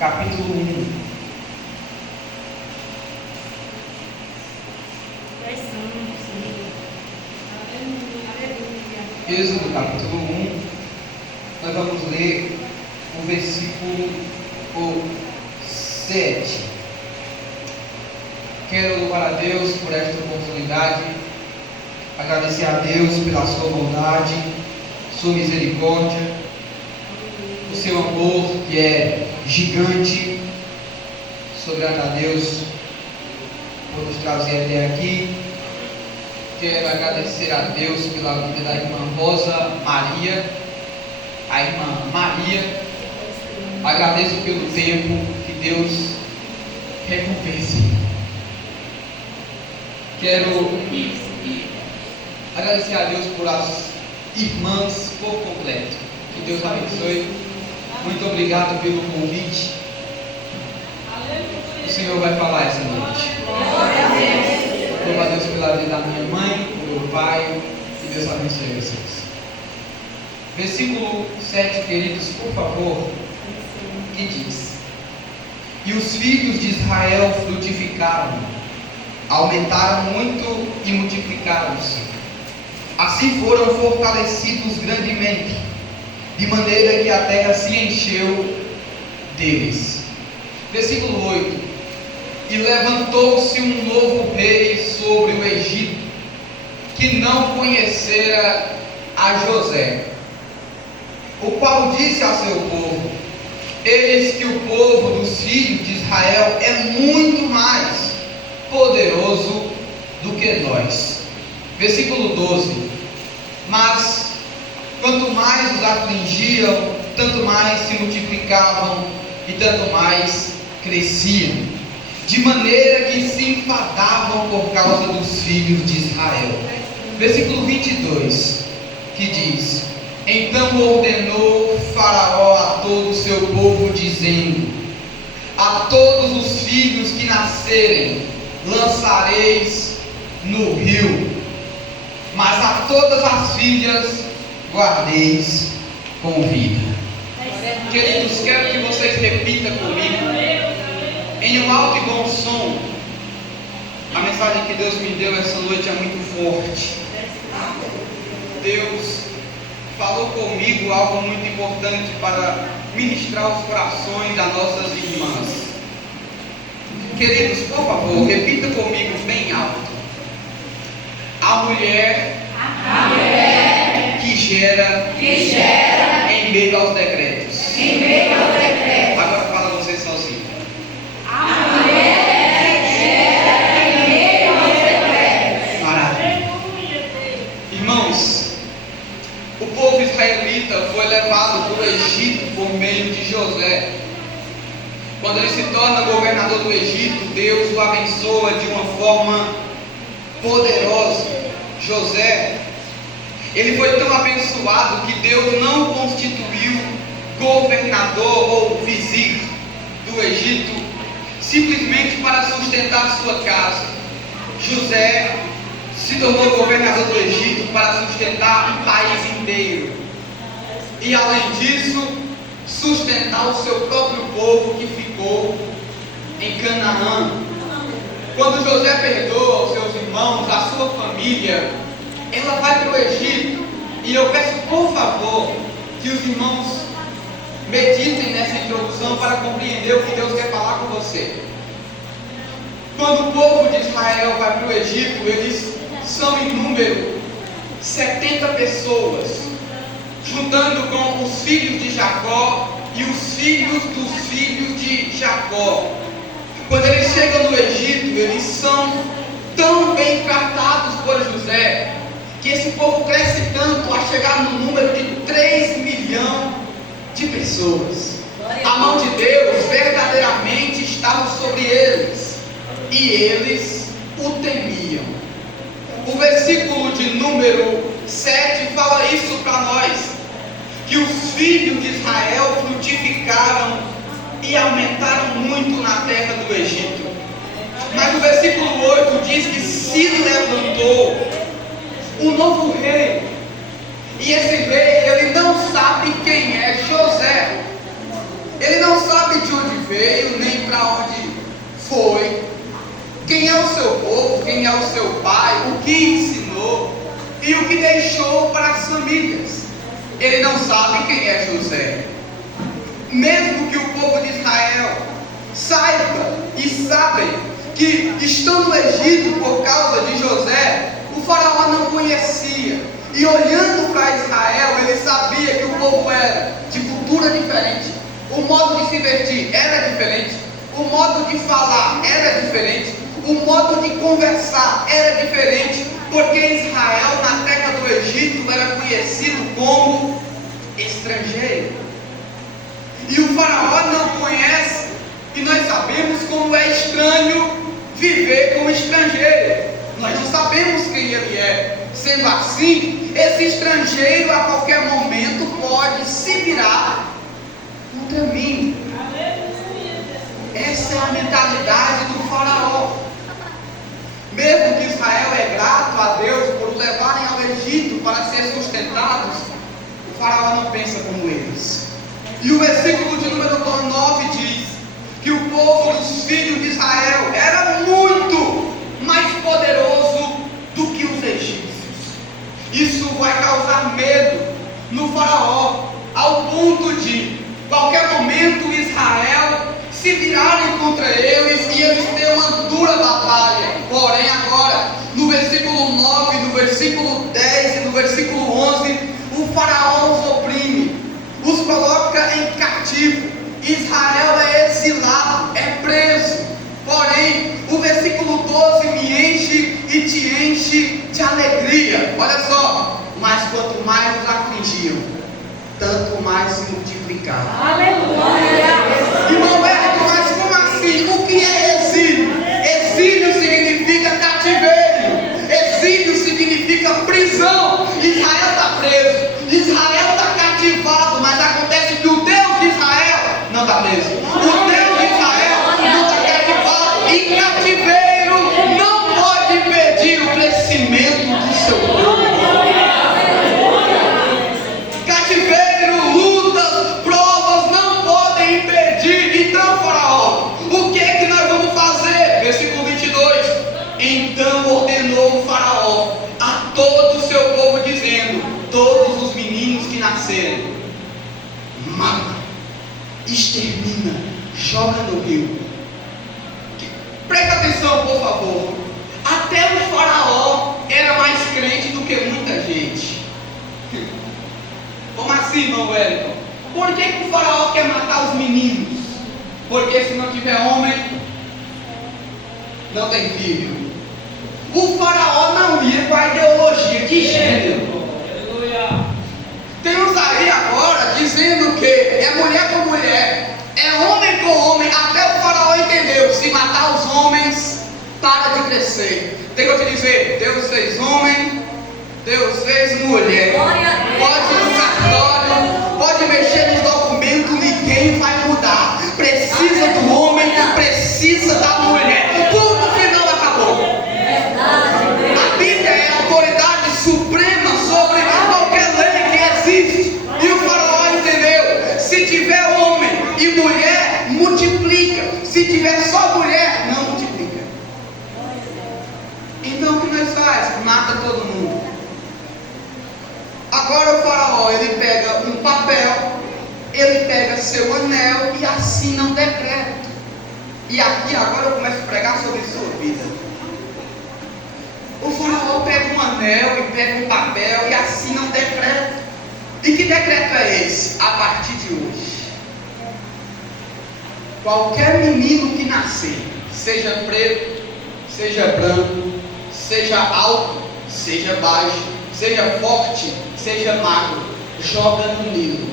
capítulo 1. Êxodo capítulo 1, nós vamos ler o versículo 7. Quero louvar a Deus por esta oportunidade, agradecer a Deus pela sua bondade, sua misericórdia, o seu amor que é gigante. Sou grato a Deus por nos trazer até aqui. Quero agradecer a Deus pela vida da irmã Rosa Maria, a irmã Maria. Agradeço pelo tempo que Deus recompense. Quero agradecer a Deus por as irmãs por completo. Que Deus abençoe. Muito obrigado pelo convite. O Senhor vai falar essa noite. Louvo a Deus pela vida da minha mãe, do meu pai. Que Deus abençoe vocês. Versículo 7, queridos, por favor. Que diz: E os filhos de Israel frutificaram, aumentaram muito e multiplicaram-se. Assim foram fortalecidos grandemente, de maneira que a terra se encheu deles. Versículo 8: E levantou-se um novo rei sobre o Egito, que não conhecera a José, o qual disse a seu povo: Eis que o povo dos filhos de Israel é muito mais poderoso do que nós. Versículo 12: Mas quanto mais os afligiam, tanto mais se multiplicavam e tanto mais cresciam, de maneira que se enfadavam por causa dos filhos de Israel. Versículo 22, que diz: Então ordenou Faraó a todo o seu povo, dizendo: A todos os filhos que nascerem lançareis no rio, mas a todas as filhas guardeis com vida. Queridos, quero que vocês repitam comigo, em um alto e bom som. A mensagem que Deus me deu essa noite é muito forte. Deus falou comigo algo muito importante para ministrar os corações das nossas irmãs. Queridos, por favor, repita comigo bem alto. A mulher que gera em meio aos decretos. Agora fala você sozinho. A mulher que gera em meio aos decretos. Maravilha. Irmãos, o povo israelita foi levado para o Egito por meio de José. Quando ele se torna governador do Egito, Deus o abençoa de uma forma poderosa. José, ele foi tão abençoado que Deus não constituiu governador ou vizir do Egito simplesmente para sustentar sua casa. José se tornou governador do Egito para sustentar um país inteiro, e além disso, sustentar o seu próprio povo que ficou em Canaã. Quando José perdoa os seus irmãos, a sua família, ela vai para o Egito. E eu peço por favor que os irmãos meditem nessa introdução para compreender o que Deus quer falar com você. Quando o povo de Israel vai para o Egito, eles são em número 70 pessoas, juntando com os filhos de Jacó e os filhos dos filhos de Jacó. Quando eles chegam no Egito, eles são tão bem tratados por José, que esse povo cresce tanto a chegar no número de 3 milhões de pessoas. A mão de Deus verdadeiramente estava sobre eles, e eles o temiam. O versículo de número 7 fala isso para nós, que os filhos de Israel frutificaram e aumentaram muito na terra do Egito. Mas o versículo 8 diz que se levantou um novo rei, e esse rei, ele não sabe quem é José, ele não sabe de onde veio, nem para onde foi, quem é o seu povo, quem é o seu pai, o que ensinou e o que deixou para as famílias. Ele não sabe quem é José. Mesmo que o povo de Israel saiba e sabem que estão no Egito por causa de José, o faraó não conhecia. E olhando para Israel, ele sabia que o povo era de cultura diferente, o modo de se vestir era diferente, o modo de falar era diferente, o modo de conversar era diferente, porque Israel na terra do Egito era conhecido como estrangeiro. E o faraó não conhece, e nós sabemos como é estranho viver como estrangeiro. Nós não sabemos quem ele é. Sendo assim, esse estrangeiro a qualquer momento pode se virar contra mim. Essa é a mentalidade do faraó. Mesmo que Israel é grato a Deus por levarem ao Egito para ser sustentados, o faraó não pensa como eles. E o versículo de número 9 diz que o povo dos filhos de Israel era muito mais poderoso do que os egípcios. Isso vai causar medo no faraó, ao ponto de qualquer momento Israel se virarem contra eles e eles terem uma dura batalha. Porém agora, no versículo 9, no versículo 10 e no versículo 11, o faraó os oprime, os coloca em cativo. Israel é exilado, é preso. Porém, o versículo 12 me enche e te enche de alegria. Olha só, mas quanto mais os afligiam, tanto mais se multiplicavam. Aleluia! Irmão Berto, mas como assim? O que é exílio? Exílio significa cativeiro. Exílio significa prisão. Israel está preso, Israel está cativado, mas acontece que o Deus de Israel não está preso. O Deus de Israel não está cativado. E cativeiro não pode impedir o crescimento do seu povo. Cativeiro, lutas, provas não podem impedir. Então, faraó, o que é que nós vamos fazer? Versículo 22. Então ordenou o faraó a todo o seu povo, dizendo: todos os meninos que nascerem, mata, extermina, joga no rio. Presta atenção, por favor. Até o faraó era mais crente do que muita gente. Como assim, irmão Wellington? Por que o faraó quer matar os meninos? Porque se não tiver homem, não tem filho. O faraó não ia com a ideologia de gênero. Tem uns aí agora dizendo que é mulher com mulher, é homem com homem. Até o faraó entendeu: se matar os homens, para de crescer. Tem que eu te dizer: Deus fez homem, Deus fez mulher. Pode ir no cartório, pode mexer nos documentos, ninguém vai mudar. Precisa do homem, precisa da mulher. Ponto final, acabou. A Bíblia é a autoridade suprema sobre qualquer lei que existe. E o faraó entendeu: se tiver homem e mulher, multiplica. Se tiver só mulher, não multiplica. Então o que nós faz? Mata todo mundo. Agora o faraó, ele pega um papel, ele pega seu anel e assina um decreto. E aqui agora eu começo a pregar sobre sua vida. O faraó pega um anel e pega um papel e assina um decreto. E que decreto é esse? A partir de hoje, qualquer menino que nascer, seja preto, seja branco, seja alto, seja baixo, seja forte, seja magro, joga no Nilo.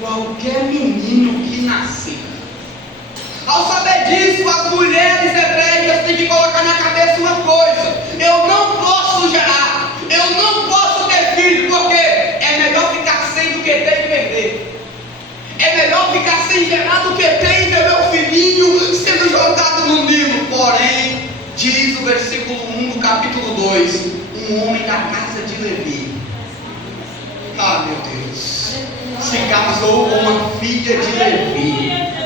Qualquer menino que nascer. Ao saber disso, as mulheres hebreias têm que colocar na cabeça uma coisa: eu não posso gerar, eu não posso ter filho, porque é melhor ficar sem do que ter e perder. É melhor ficar sem gerar do que ter e ver meu filhinho sendo jogado no Nilo. Porém, diz o versículo 1 do capítulo 2: um homem da casa de Levi, meu Deus, se casou com uma filha de Levi.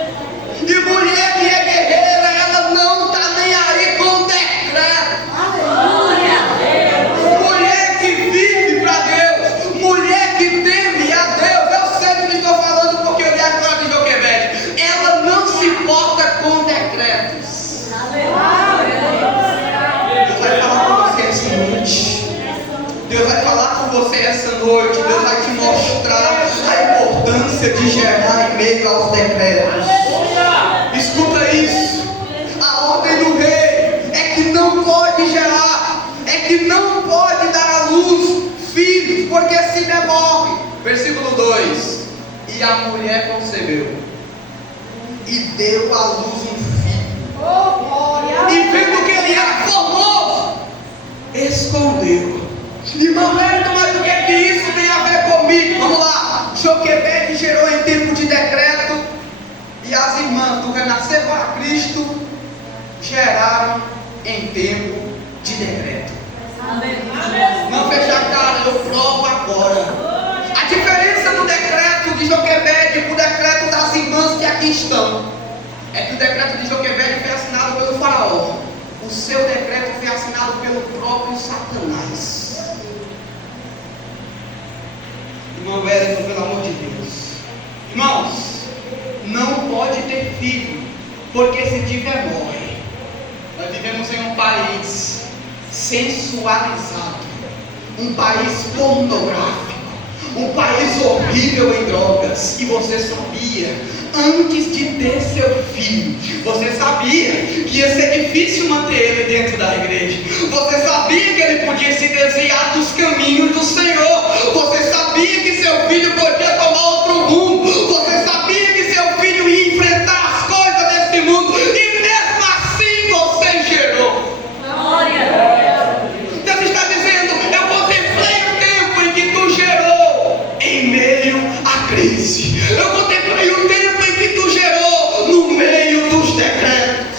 noite Deus vai te mostrar a importância de gerar em meio aos decretos. Escuta isso. A ordem do rei é que não pode gerar, é que não pode dar à luz filhos, porque se der morre. Versículo 2: e a mulher concebeu e deu à luz um filho, e vendo que ele era formoso, escondeu. Irmão, mas o que é que isso tem a ver comigo? Vamos lá. Joquebede gerou em tempo de decreto, e as irmãs do Renascer para Cristo geraram em tempo de decreto. Não fecha a cara, eu provo agora. A diferença do decreto de Joquebede para o decreto das irmãs que aqui estão é que o decreto de Joquebede foi assinado pelo faraó. O seu decreto foi assinado pelo próprio Satanás. Irmão Wellington, pelo amor de Deus. Irmãos, não pode ter filho, porque se tiver morre. Nós vivemos em um país sensualizado, um país pornográfico, um país horrível em drogas. E você sabia, antes de ter seu filho, você sabia que ia ser difícil manter ele dentro da igreja. Você sabia que ele podia se desviar dos caminhos do Senhor. Você sabia que seu filho podia tomar outro rumo. Você sabia que seu filho ia enfrentar as coisas desse mundo. E mesmo assim você gerou. Deus está dizendo: eu contemplei o tempo em que tu gerou em meio à crise. Eu contemplei o tempo em que tu gerou no meio dos decretos.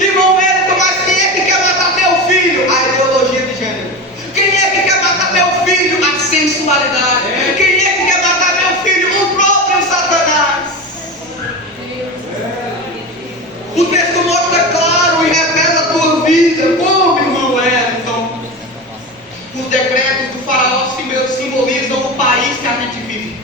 Irmão Wellington, mas quem é que quer matar teu filho? A ideologia de gênero. Quem é que quer matar teu filho? A sensualidade. Quem é que quer matar teu filho? O próprio Satanás. O texto mostra claro e revela a tua vida. Como, irmão Wellington? Os decretos do faraó simbolizam o país que a gente vive.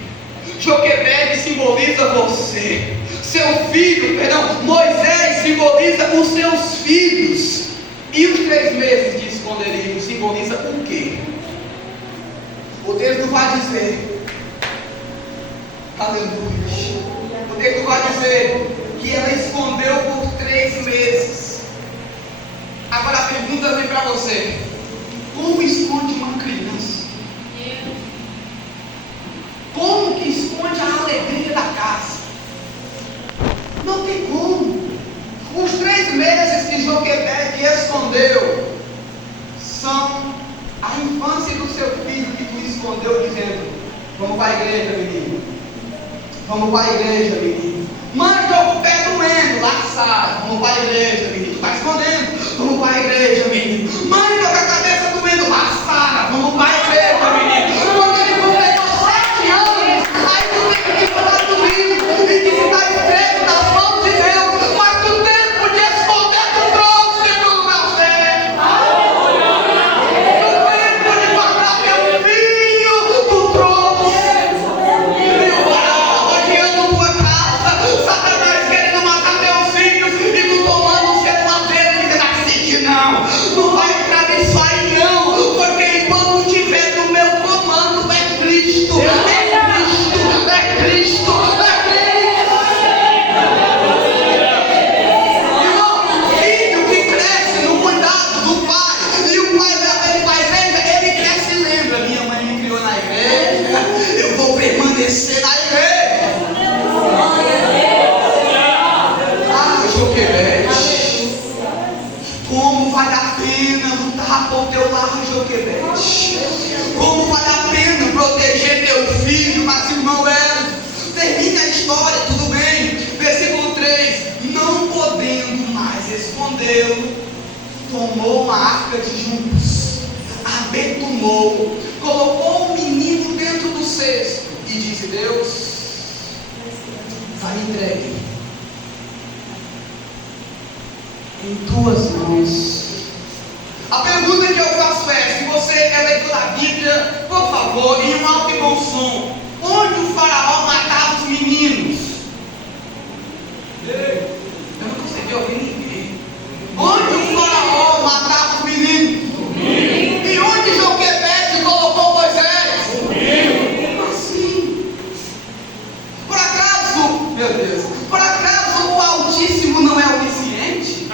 Joquebede simboliza você. Seu filho, Moisés simboliza os seus filhos. E os 3 meses de esconderijo simboliza o quê? O texto vai dizer, aleluia, o texto vai dizer que ela escondeu por 3 meses. Agora a pergunta vem para você: como esconde uma criança? Como que esconde a alegria da casa? Não tem como. Os 3 meses que Joquebede escondeu são a infância do seu filho que tu escondeu, dizendo: vamos para a igreja, menino. Vamos para a igreja, menino. Mãe, estou com o pé doendo. Lá, Sara. Vamos para a igreja, menino. Está escondendo. Vamos para a igreja, menino. Mãe, estou com a cabeça doendo. Lá, Sara. Vamos para a igreja, menino. Quando ele completou 7 anos, aí tu tem que falar do livro e que está escrito nas mãos de Deus. Mas o tempo de esconder tu trouxe para o meu filho. O tempo de guardar teu filho, tu trouxe. E o faraó rodeando tua casa, Satanás querendo matar teus filhos, e tu tomando o celular dele e dizendo assim que não vai entrar nisso aí não, porque enquanto tiver no meu comando é Cristo, é Cristo, é Cristo, é Cristo. Irmão, filho que cresce no cuidado do pai, e o pai leva ele para a igreja, ele cresce e lembra: minha mãe me criou na igreja, eu vou permanecer na igreja. Joquebede, como vale a pena lutar por teu lar, Joquebede? Como vale a pena proteger teu filho? Mas, irmão, termina a história, tudo bem. Versículo 3: não podendo mais escondê-lo, tomou uma arca de juncos, a betumou, colocou o menino dentro do cesto e disse: Deus, vai entregue em tuas mãos. A pergunta que eu faço é: se você é leitor da Bíblia, por favor, em um alto e bom som, onde o faraó matava os meninos? Eu não consegui ouvir ninguém. Onde o faraó matava os meninos? E onde Joquebede colocou Moisés? meu Deus, por acaso o Altíssimo não é onisciente?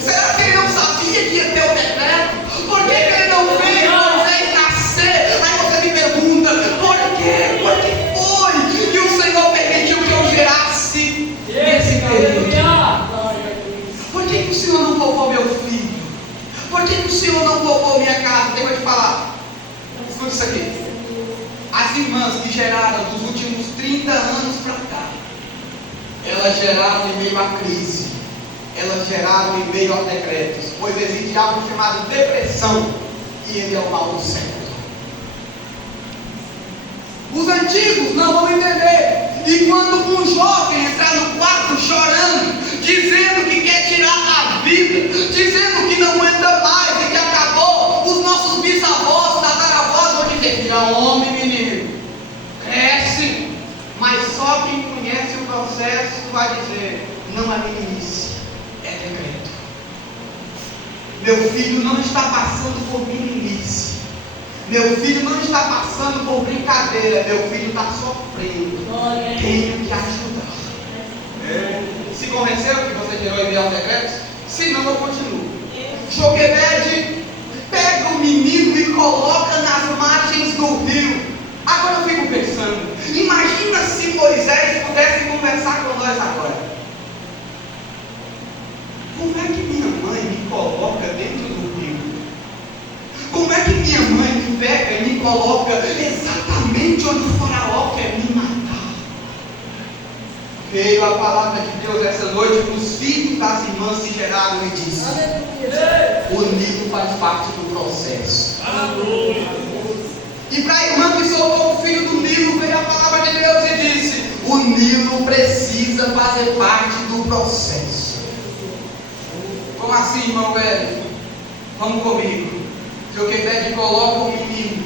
Será que ele não sabia que ia ter o decreto? Por que ele não fez Moisés nascer? Aí você me pergunta, por quê? Por que foi que o Senhor permitiu que eu gerasse nesse período? Por que o Senhor não poupou meu filho? Por que o Senhor não poupou minha casa? Deixa eu te falar. Escuta isso aqui. As irmãs que geraram dos últimos 30 anos para cá, elas geraram em meio à crise, elas geraram em meio aos decretos, pois existe algo chamado depressão, e ele é o mal do século. Os antigos não vão entender. E quando um jovem entrar no quarto chorando, dizendo que quer tirar a vida, dizendo que não aguenta mais e que acabou, os nossos bisavós, tataravós vão dizer: vira homem, menino, cresce. Mas só quem conhece o processo vai dizer: não é meninice, é decreto. Meu filho não está passando por meninice. Meu filho não está passando por brincadeira. Meu filho está sofrendo. Tenho que ajudar. Se convenceu que você gerou em meio aos decretos? Se não, eu continuo. Joquebede pega o menino e coloca nas margens do rio. Agora eu fico pensando, imagina se Moisés pudesse conversar com nós agora. Como é que minha mãe me coloca dentro do rio? Como é que minha mãe me pega e me coloca exatamente onde o faraó quer me matar? Veio a palavra de Deus essa noite para os filhos das irmãs que geraram e disse: o Nilo faz parte do processo. E para a irmã que soltou o filho do Nilo, veio a palavra de Deus e disse: o Nilo precisa fazer parte do processo. Como assim, irmão velho? Vamos comigo. Joquebede coloca o menino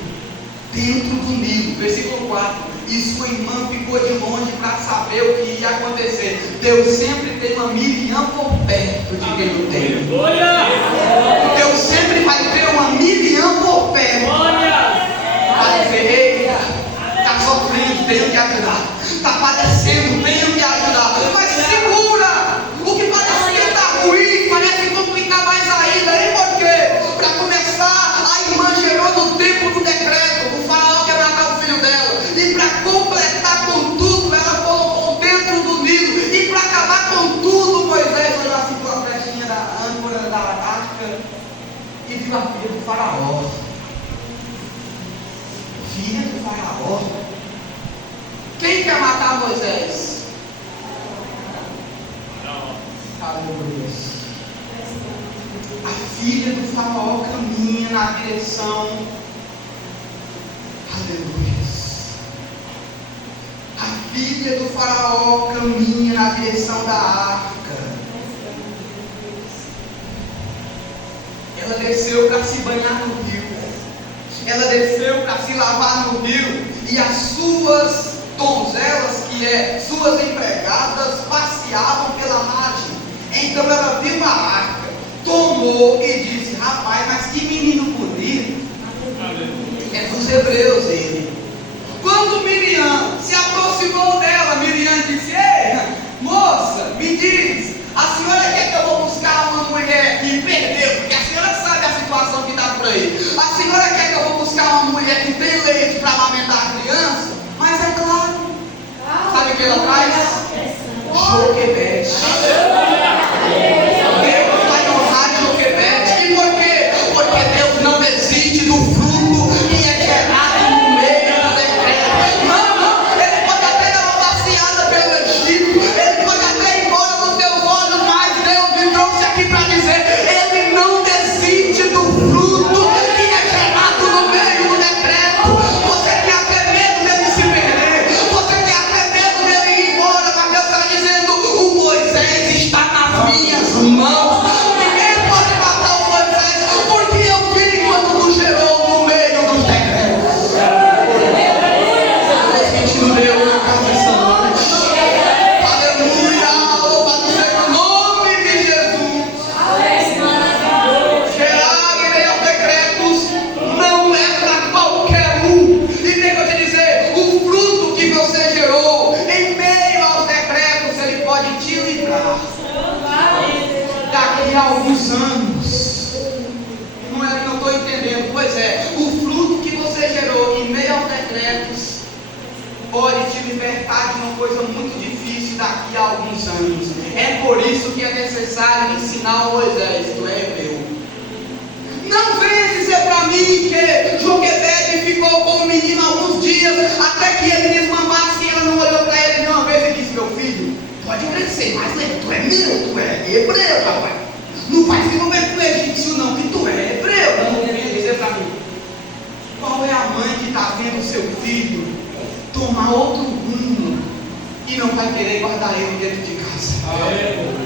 dentro do Nilo. Versículo 4. E sua irmã ficou de longe para saber o que ia acontecer. Deus sempre tem uma Miriam por perto de quem não tem. Deus sempre vai ter uma Miriam por perto. Vai dizer: eita, está sofrendo, tenho que ajudar. Está padecendo, tenho que ajudar. Mas segura! O que parecia estar ruim, parece complicar mais ainda. E por quê? Para começar, a irmã gerou no tempo do decreto. O faraó quer matar o filho dela. E para completar com tudo, ela colocou dentro do Nilo. E para acabar com tudo, Moisés olhou assim pela flechinha da âncora da arca e viu a filha do faraó. Filha do faraó? Quem quer matar Moisés? Aleluia. A filha do faraó caminha na direção. Aleluia. A filha do faraó caminha na direção da arca. Ela desceu para se banhar no rio. Ela desceu para se lavar no rio. E as suas donzelas, suas empregadas, passeavam pela margem. Então ela viu a arca, tomou e disse: rapaz, mas que menino bonito. É dos hebreus ele. Quando Miriam se aproximou dela, Miriam disse: ei, moça, me diz, a senhora quer que eu vou buscar uma mulher que perdeu? Porque a senhora sabe a situação que está por aí. A senhora quer que eu vou buscar uma mulher que tem leite para amamentar a criança? Mas é claro. Sabe o que ela traz? Joquebede. Deus vai honrar Joquebede. E por quê? Porque Deus não desiste do fruto que é gerado no meio do decreto. Não, ele pode até dar uma passeada pelo Egito, ele pode até ir embora dos teus olhos, mas Deus me trouxe aqui para dizer: ele não desiste do fruto que é gerado no meio do decreto. Você tem até medo dele se perder, você tem até medo dele ir embora, mas Deus está dizendo: o Moisés está na ensinar, Moisés, tu é hebreu. Não venha dizer para mim que Joquebede ficou com o menino alguns dias, até que ele desmamasse e ela não olhou para ele nenhuma vez e disse: meu filho, pode crescer, mas lembra, tu é meu, tu é hebreu, papai. Não vai se envolver com o egípcio não, que tu é hebreu. Não venha dizer para mim. Qual é a mãe que está vendo o seu filho tomar outro rumo e não vai querer guardar ele dentro de casa?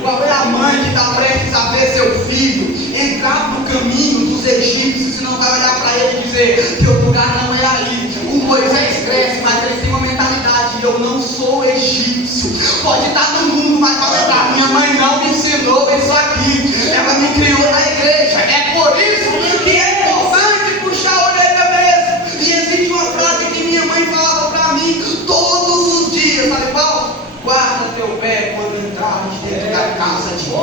Qual é a mãe que está prestes a ver seu filho entrar no caminho dos egípcios e não vai olhar para ele e dizer: teu lugar não é ali? O Moisés cresce, mas ele tem uma mentalidade: eu não sou egípcio. Pode estar no mundo, mas vai lembrar: minha mãe não me ensinou isso aqui, ela me criou na igreja. É por isso que é importante puxar a orelha mesmo. E existe uma frase que minha mãe falava para mim todos os dias, sabe qual? Guarda teu pé quando entrares dentro da casa de Deus.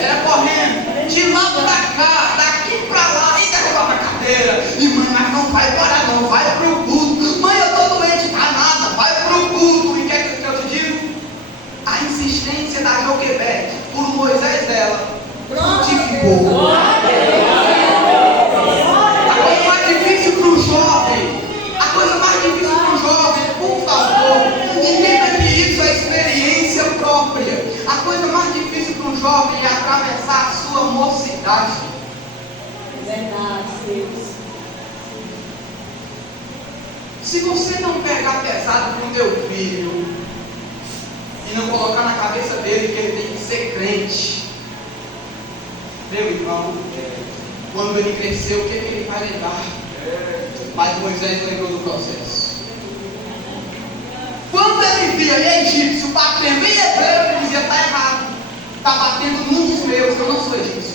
Era correndo de lá para cá, daqui para lá, e derrubava a cadeira. E mãe, mas não vai embora não, vai pro culto. Mãe, eu estou doente, tá nada, vai pro culto. E o que é que eu te digo? A insistência da Joquebede por Moisés dela frutificou. A coisa mais difícil para o jovem, por favor, entenda que isso é experiência própria. A coisa mais difícil para um jovem é atravessar a sua mocidade. Verdade, Deus. Se você não pegar pesado com o teu filho e não colocar na cabeça dele que ele tem que ser crente, meu irmão, quando ele crescer, o que ele vai lembrar? Mas Moisés lembrou do processo. Quando ele via egípcio batendo em hebreu, ele dizia: está errado, está batendo num dos meus, eu não sou egípcio.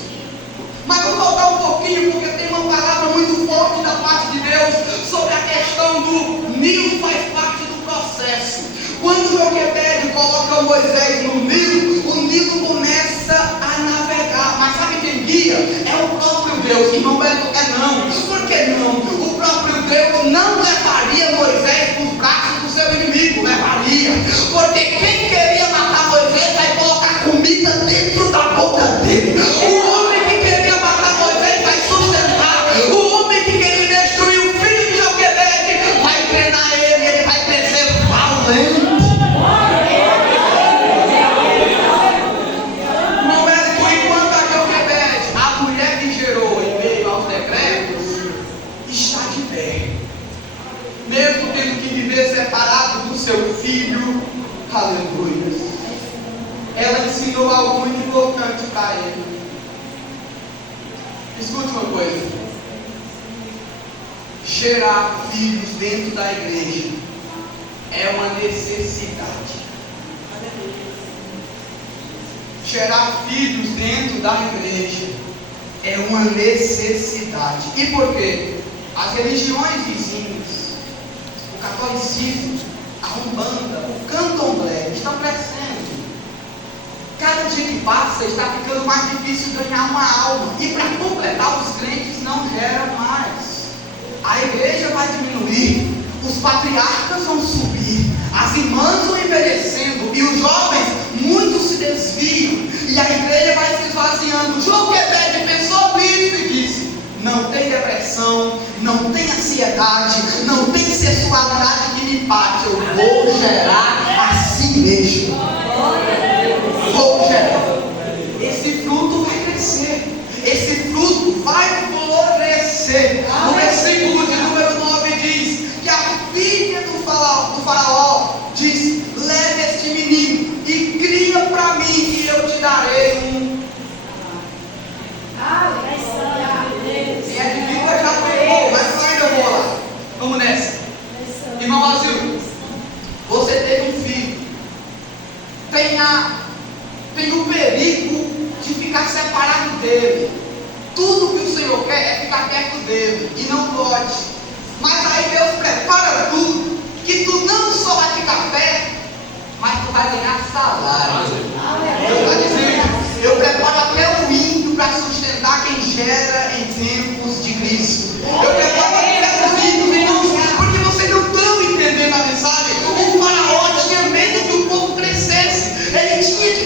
Mas vamos voltar um pouquinho, porque tem uma palavra muito forte da parte de Deus sobre a questão do Nilo faz parte do processo. Quando Joquebede coloca Moisés no Nilo, o Nilo começa a navegar. Mas sabe quem guia? É o próprio Deus. Irmão Beto, não. Por que não? O próprio Deus não levaria Moisés para os braços do seu inimigo. Levaria. Porque quem queria matar Moisés vai colocar comida dentro da boca dele. O homem que queria matar Moisés vai sustentar. O homem que queria destruir o filho de Joquebede vai treinar ele. Ele vai crescer valente. Mesmo tendo que viver separado do seu filho, aleluia, ela ensinou algo muito importante para ele. Escute uma coisa: gerar filhos dentro da igreja é uma necessidade. Gerar filhos dentro da igreja é uma necessidade. E por quê? As religiões vizinhas, o catolicismo, a umbanda, o candomblé estão crescendo. Cada dia que passa está ficando mais difícil ganhar uma alma. E para completar, os crentes não geram mais. A igreja vai diminuir, os patriarcas vão subir, as irmãs vão envelhecendo e os jovens, muitos se desviam. E a igreja vai se esvaziando. Joquebede pensou nisso e disse: não tem depressão, não tem ansiedade, não tem sexualidade que me bate. Eu vou gerar assim mesmo. Vou gerar. Esse fruto vai crescer. Esse fruto vai florescer. No versículo de número 9 diz que a filha do faraó diz: leve este menino e cria para mim e eu te darei um. Se é de língua já pegou, mas ainda vou lá. Vamos nessa. Irmão Brasil, você teve um filho. Tem o perigo de ficar separado dele. Tudo que o Senhor quer é ficar perto dele, e não pode. Mas aí Deus prepara tudo, que tu não só vai ficar perto, mas tu vai ganhar salário. Deus está dizendo: eu preparo até o ímpio para sustentar quem gera em tempos de crise. Eu preparo até os ímpios, irmãos, porque vocês não estão entendendo a mensagem. O faraó tinha medo que o povo crescesse. Ele tinha que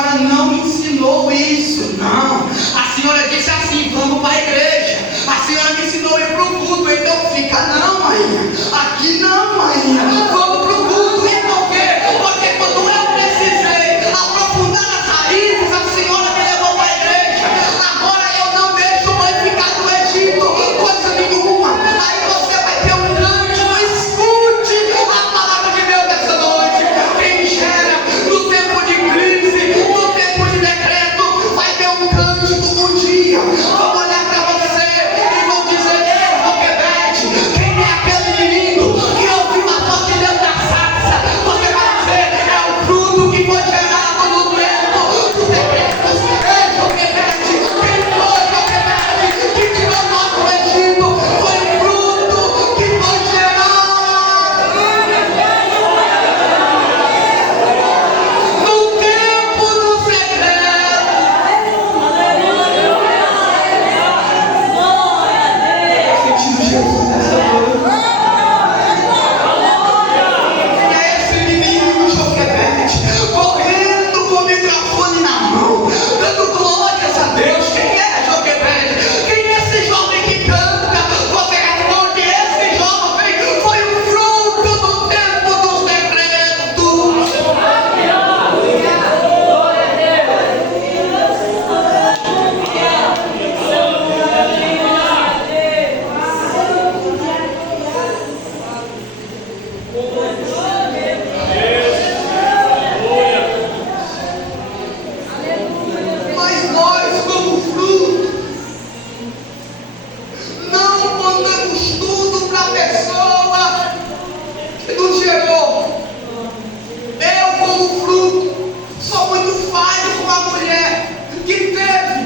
senhora não ensinou isso, não. A senhora disse assim: vamos para a igreja. A senhora me ensinou a ir para o culto, então fica, não, mãe. Aqui não, mãe. Vamos para o culto. E por quê? Porque quando eu precisei aprofundar as raízes, a senhora me levou para a igreja. Agora eu não deixo mãe ficar no Egito, coisa nenhuma. Aí você vai ter um cântico. Escute a palavra de Deus dessa noite. Quem gera no tempo de crise, no tempo de decreto, vai ter um cântico um dia. Vou olhar para você e vou dizer: ei, Joquebede, quem é aquele menino que ouviu a voz de Deus da sarça? Você vai dizer: é o fruto que foi gerado no tempo dos decretos. Ei, Joquebede, quem foi Joquebede que tirou nós do Egito? Foi o fruto que foi gerado no tempo dos decretos. Sentindo Jesus nessa noite. E é esse menino Joquebede, correndo com o microfone na mão, dando glórias a Deus. Quem é Joquebede? Quem é esse jovem que canta? Você responde: esse jovem foi o fruto do tempo dos decretos. Mas nós, como fruto, não contamos tudo para a pessoa que nos gerou. Eu, como fruto, sou muito falho com a mulher que teve,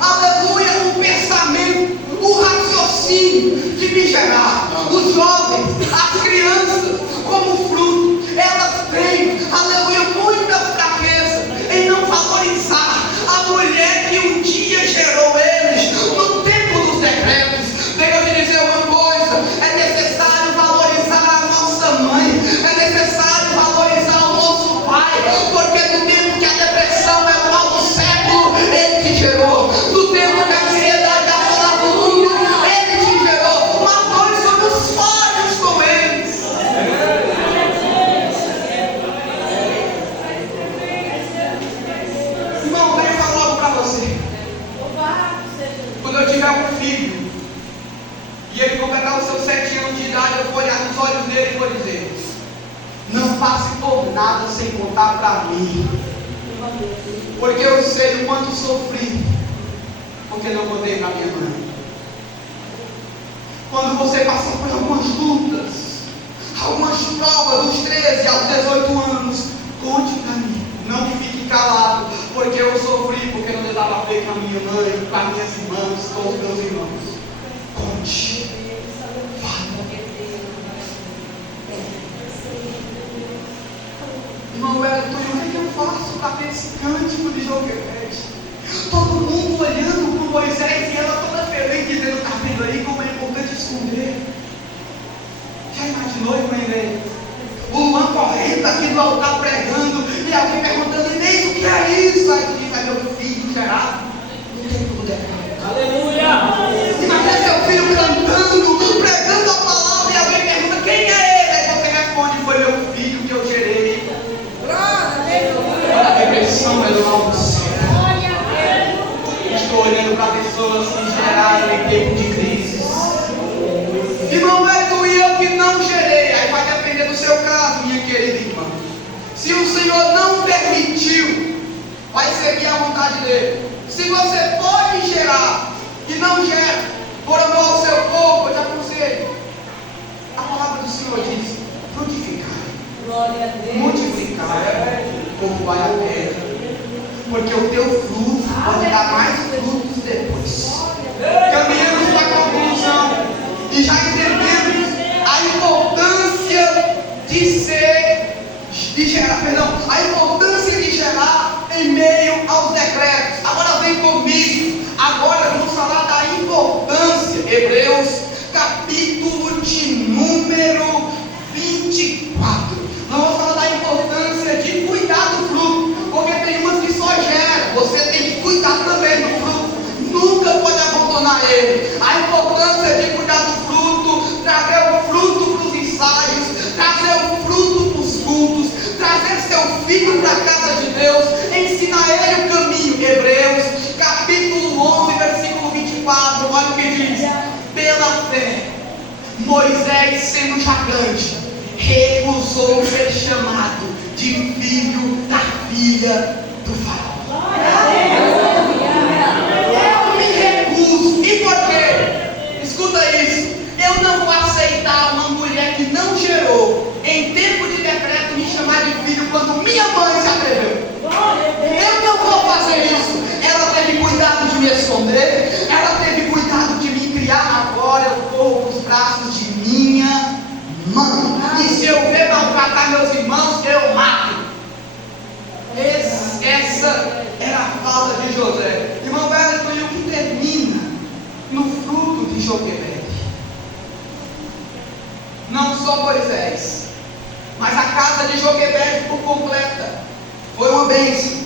aleluia, o pensamento, o raciocínio de me gerar. Os jovens, as crianças, como fruto, elas têm, aleluia, muita fraqueza em não valorizar a mulher que um dia gerou eles no tempo dos decretos. Deixa eu te dizer uma coisa: é necessário valorizar a nossa mãe, é necessário valorizar o nosso pai, porque no tempo que a depressão é o mal do século, ele te gerou. No tempo que a ansiedade é a palavra do mundo, ele te gerou. Mas nós somos falhos com eles. Irmão, deixa eu falar algo para você. Quando eu tiver um filho e ele completar os seus 7 anos de idade, eu vou olhar nos olhos dele e vou dizer: não passe por nada sem contar para mim, porque eu sei o quanto sofri, porque não contei para minha mãe. Quando você passar por algumas lutas, algumas provas dos 13 aos 18 anos, conte para mim. Não fique calado, porque eu sofri, porque não desabafei com a minha mãe, com as minhas irmãs, com os meus irmãos. Conte. Irmão Wellington, o que eu faço para ter esse cântico de Joquebede? Todo mundo olhando para Moisés e ela toda feliz, dizendo: está vendo aí como é importante esconder? Já imaginou, irmão? O Luan correndo aqui do altar pregando e alguém perguntando: Inês, o que é isso? Aí tu diz: é meu filho gerado no tempo do decreto. Aleluia! Imagina seu filho cantando, pregando a palavra e alguém pergunta: quem é ele? Aí você responde: foi meu filho que eu gerei. A depressão é do mal do céu. Estou olhando para pessoas que geraram em tempo de crise. Irmão, é tu e eu que não gerei. Aí vai depender do seu caso, minha querida irmã. Se o Senhor não permitiu, vai seguir a vontade dele. Se você pode gerar e não gera, por amor ao seu corpo, eu te aconselho. A palavra do Senhor diz: frutificar, multiplicar, povoar a terra, porque o teu fruto pode dar mais frutos depois. Caminhamos para a conclusão e já entendemos a importância a importância de gerar em meio aos decretos. Agora vem comigo, agora vamos falar da importância. Hebreus capítulo de número 24. Nós vamos falar da importância de cuidar do fruto, porque tem umas que só importância de cuidar do fruto, trazer o fruto para os ensaios, trazer o fruto para os cultos, trazer seu filho para a casa de Deus, ensinar ele o caminho. Hebreus, capítulo 11, versículo 24, olha o que diz: pela fé, Moisés, sendo já grande, recusou ser chamado de filho da filha do faraó. Eu me recuso. E por quê? Escuta isso. Eu não vou aceitar uma mulher que não gerou, em tempo de decreto, me chamar de filho quando minha mãe se atreveu. Eu não vou fazer isso. Ela teve cuidado de me esconder, ela teve cuidado de me criar. Agora eu corro os braços de minha mãe. E se eu ver maltratar meus irmãos, eu mato. Essa era a fala de José. Irmão Wellington, e o que termina no fruto de Joquebede? Não só Moisés, mas a casa de Joquebede por completa foi uma bênção.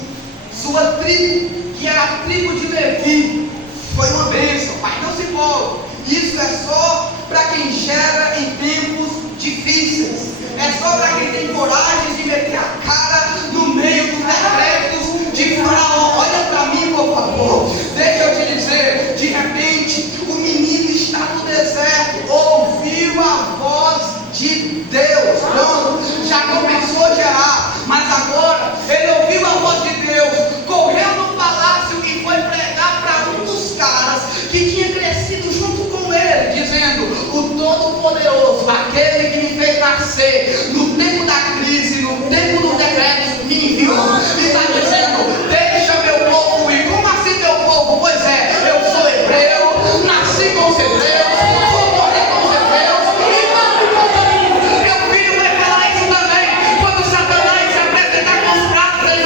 Sua tribo, que era a tribo de Levi, foi uma bênção. Pai, não se pode. Isso é só para quem gera em tempos difíceis. É só para quem tem coragem de meter a cara no meio dos decretos de Faraó. Olha para mim, por favor. Deixa eu te dizer, de repente, o menino está no deserto, ouviu a voz de Deus. Pronto, já começou a gerar. Mas agora, ele ouviu a voz de Deus, correu no palácio e foi pregar para um dos caras que tinha crescido junto com ele, dizendo: o Todo-Poderoso, aquele que me fez nascer no tempo da crise, no tempo dos decretos, me enviou. E está dizendo: deixa meu povo ir. Como assim teu povo? Pois é, eu sou hebreu, nasci com os hebreus, vou morrer com os hebreus, e não me contamine. Meu filho vai falar isso também. Quando Satanás se apresentar com os pratos, ele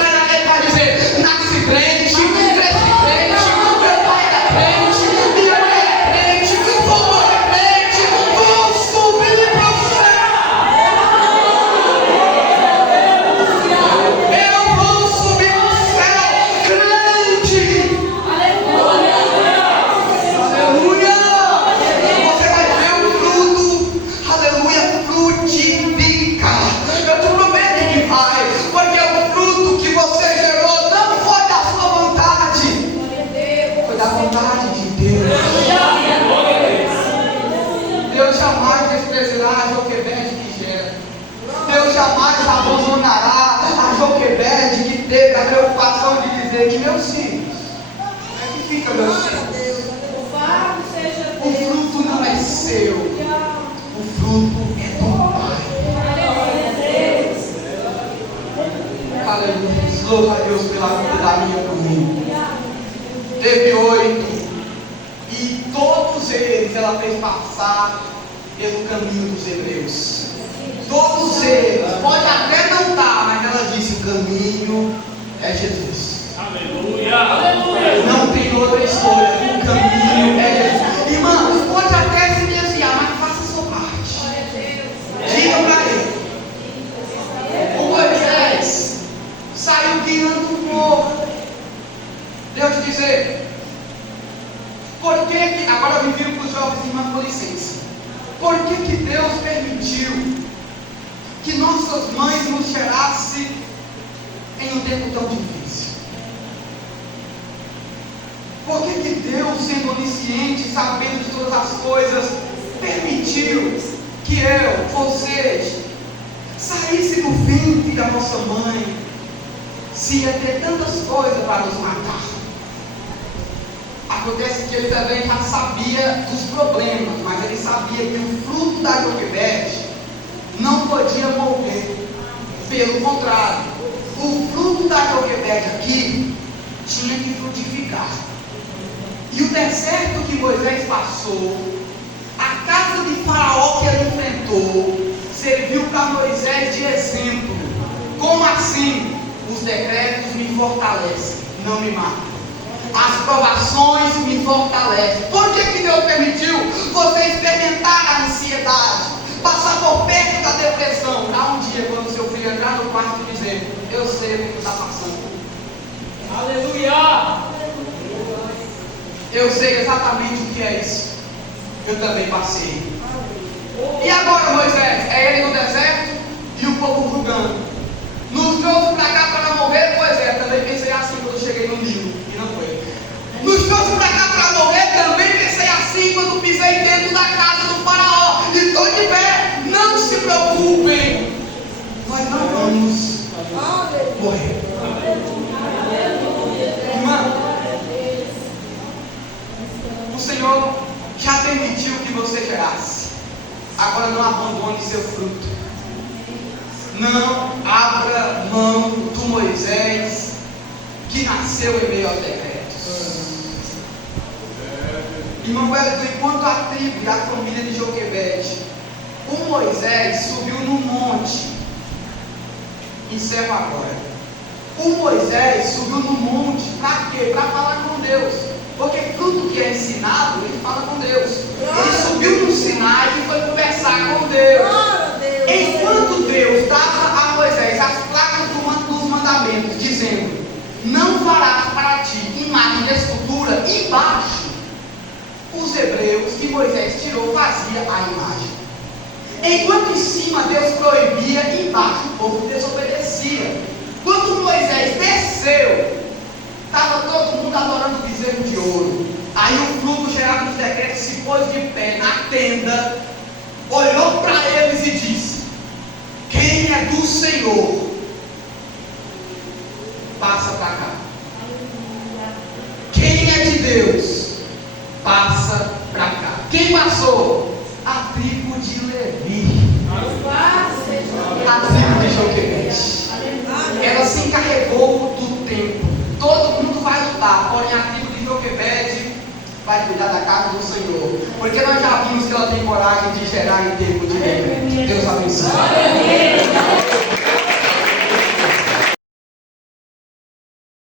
vai dizer: nasci crente, cresci crente, meu pai é crente, minha mãe é crente, vou morrer crente, vou subir para o céu. Eu vou subir para o céu crente. Aleluia. Você vai ver o fruto, aleluia, frutificar. Eu te prometo que vai, porque o fruto que você gerou não foi da sua vontade, foi da vontade de Deus. Deus jamais desprezará a Joquebede que gera. Deus jamais abandonará a Joquebede que teve a preocupação de dizer que meus filhos, como é que fica meus filhos? O fruto não é seu, o fruto é do Pai. Aleluia. Louva a Deus pela vida da minha família. Teve 8, e todos eles ela fez passar pelo caminho dos hebreus. Todos eles, pode até não estar, mas ela disse: o caminho é Jesus. Não tem outra escolha, o caminho é Jesus. Irmãos, pode até se desviar, mas faça a sua parte. Diga para ele. O Moisés saiu guiando o povo. Deixa eu te dizer, por que que, agora me viro para os jovens, irmãos, com licença. Por que Deus permitiu que nossas mães nos gerassem em um tempo tão difícil? Por que Deus, sendo onisciente, sabendo de todas as coisas, permitiu que eu, vocês, saísse do ventre da nossa mãe, se ia ter tantas coisas para nos matar? Acontece que ele também já sabia dos problemas, mas ele sabia que o fruto da Joquebede não podia morrer. Pelo contrário, o fruto da Joquebede aqui tinha que frutificar. E o deserto que Moisés passou, a casa de Faraó que ele enfrentou, serviu para Moisés de exemplo. Como assim? Os decretos me fortalecem, não me matam. As provações me fortalecem. Por que Deus permitiu você experimentar a ansiedade, passar por perto da depressão, para um dia, quando seu filho entrar no quarto e dizer: eu sei o que está passando? Aleluia! Eu sei exatamente o que é isso. Eu também passei. E agora, Moisés? É ele no deserto e o povo julgando. Nos trouxe para cá para morrer? Pois é, também pensei assim quando eu cheguei no Nilo. E não foi. Nos trouxe para cá para morrer? Também pensei assim quando pisei dentro da casa do faraó. E estou de pé. Não se preocupem. Nós não vamos morrer. Irmão, o Senhor já permitiu que você gerasse. Agora não abandone seu fruto. Não abra mão do Moisés que nasceu em meio aos decretos. Irmão Wellington, enquanto a tribo e a família de Joquebede, o Moisés subiu no monte. Encerro agora. O Moisés subiu no monte para quê? Para falar com Deus. Porque fruto que é ensinado, ele fala com Deus. Ele subiu no Sinai e foi conversar com Deus. Enquanto Deus dava a Moisés as placas dos mandamentos, dizendo: não farás para ti imagem de escultura, embaixo, os hebreus que Moisés tirou fazia a imagem. Enquanto em cima Deus proibia, embaixo o povo desobedecia. Quando Moisés desceu, estava todo mundo adorando o bezerro de ouro. Aí o fruto gerado nos decretos se pôs de pé na tenda, olhou para eles e disse: quem é do Senhor, passa para cá. Quem é de Deus, passa para cá. Quem passou? A tribo de Levi, a tribo de Joquebede. Ela se encarregou do tempo. Todo mundo vai lutar, porém a tribo de Joquebede vai cuidar da casa do Senhor. Porque nós já vimos que ela tem coragem de gerar em tempo de decreto. Deus abençoe.